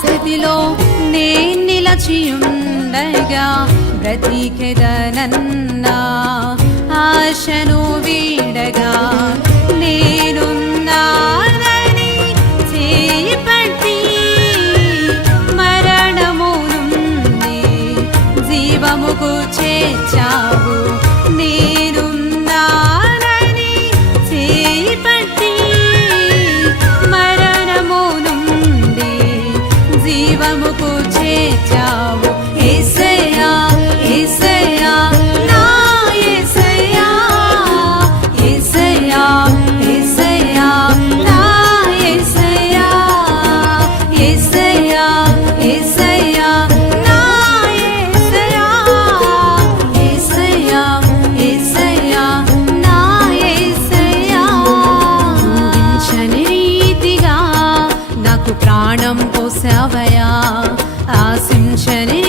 స్థితిలో నే నిలచియుండగా బ్రతికెదనన్నా ఆశను వీడగా నేనున్నానని చేయి పట్టి మరణము నుండి జీవముకు చేర్చావు. నేనున్నానని చేయి పట్టి మరణము నుండి జీవముకు చేర్చావు. యేసయ్యా యేసయ్యా నా యేసయ్యా, యేసయ్యా యేసయ్యా నా యేసయ్యా, యేసయ్యా యేసయ్యా నా యేసయ్యా, యేసయ్యా యేసయ్యా నా యేసయ్యా. ఊహించని రీతిగా నాకు ప్రాణం పోసావయ్యా, ఆశించని